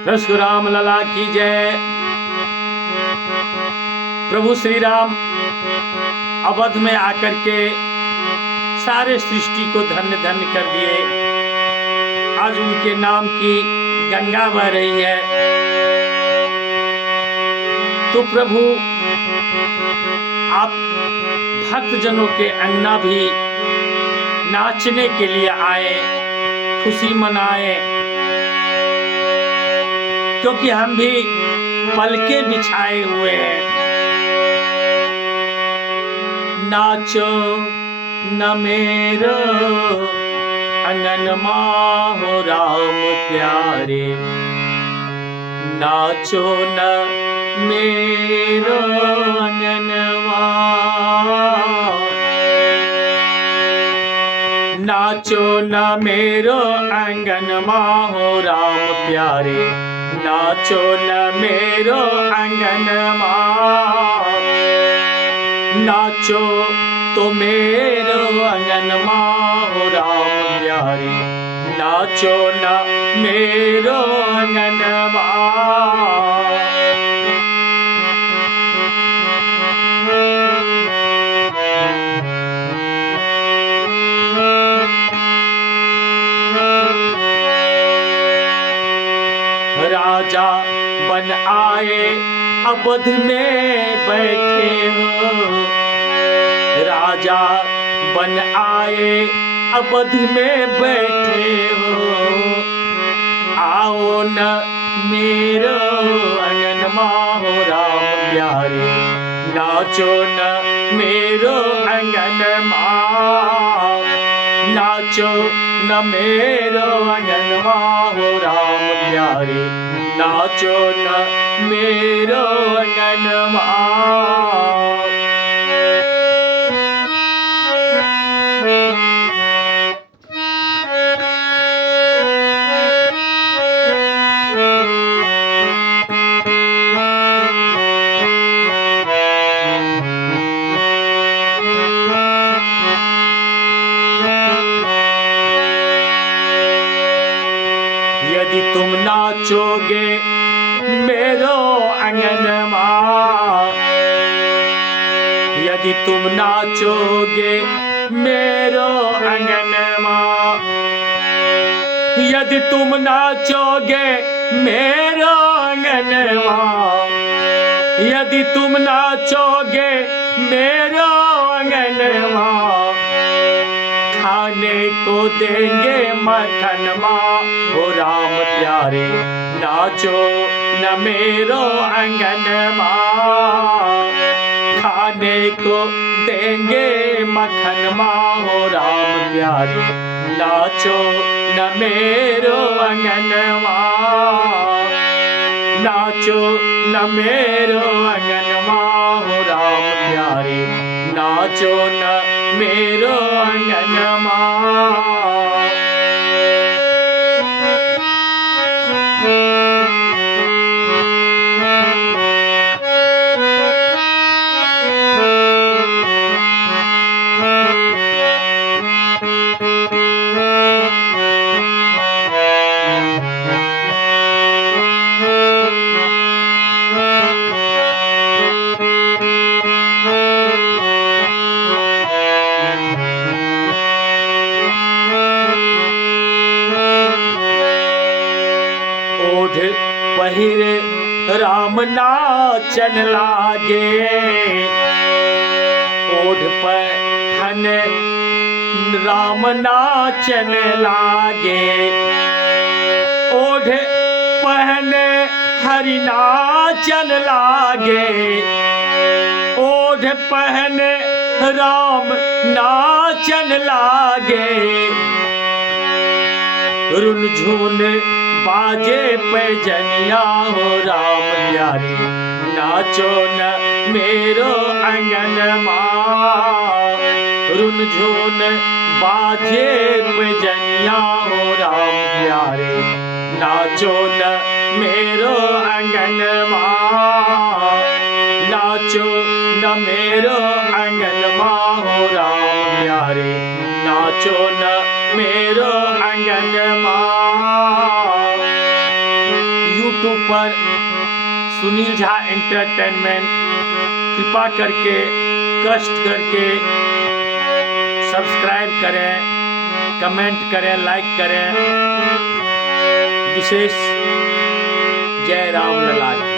परशुराम लला की जय। प्रभु श्री राम अवध में आकर के सारे सृष्टि को धन्य धन्य कर दिए। आज उनके नाम की गंगा बह रही है। तो प्रभु आप भक्तजनों के अंगना भी नाचने के लिए आए, खुशी मनाए, क्योंकि हम भी पलके बिछाए हुए हैं। नाचो न मेरो अंगनमा हो राम प्यारे, नाचो न मेरो अंगनवा, नाचो न मेरो अंगनमा हो राम प्यारे, नाचो न मेरो अंगनमा, नाचो तो मेरो अंगनमा हो राम प्यारे, नाचो न मेरो अंगनमा। राजा बन आए अवध में बैठे हो, राजा बन आए अवध में बैठे हो, आओ न मेरो अंगनमा हो राम प्यारे, नाचो न मेरो अंगनमा, नाचो न मेरो अंगनमा हो राम प्यारे, नाचो न मेरो अंगनमा। यदि तुम नाचोगे मेरो अंगनमा, यदि तुम नाचोगे मेरो अंगनमा, यदि तुम नाचोगे मेरो अंगनमा, यदि तुम नाचोगे मेरो अंगनमा, खाने को देंगे मखनमा हो राम प्यारे, नाचो न मेरो अंगनमा, खाने को देंगे मखनमा हो राम प्यारे, नाचो न मेरो अंगनमा, नाचो न मेरो अंगनमा हो राम प्यारे, नाचो न मेरो अंगनमा। ओढ़ पहिरे राम नाचन लागे, ओढ़ पहन राम नाचन लागे, ओढ़ पहन हरि नाचन लागे, ओढ़ पहन राम नाचन लागे, रुन झून बाजे पैजनिया हो राम प्यारे, नाचो न मेरो अंगनमा, रुन झून बाजे पैजनिया हो राम प्यारे, नाचो न मेरो अंगनमा, नाचो न मेरो अंगनमा हो राम प्यारे, नाचो न मेरो अंगनमा। यूट्यूब पर सुनील झा एंटरटेनमेंट, कृपा करके कष्ट करके सब्सक्राइब करें, कमेंट करें, लाइक करें। विशेष जय राम लला की।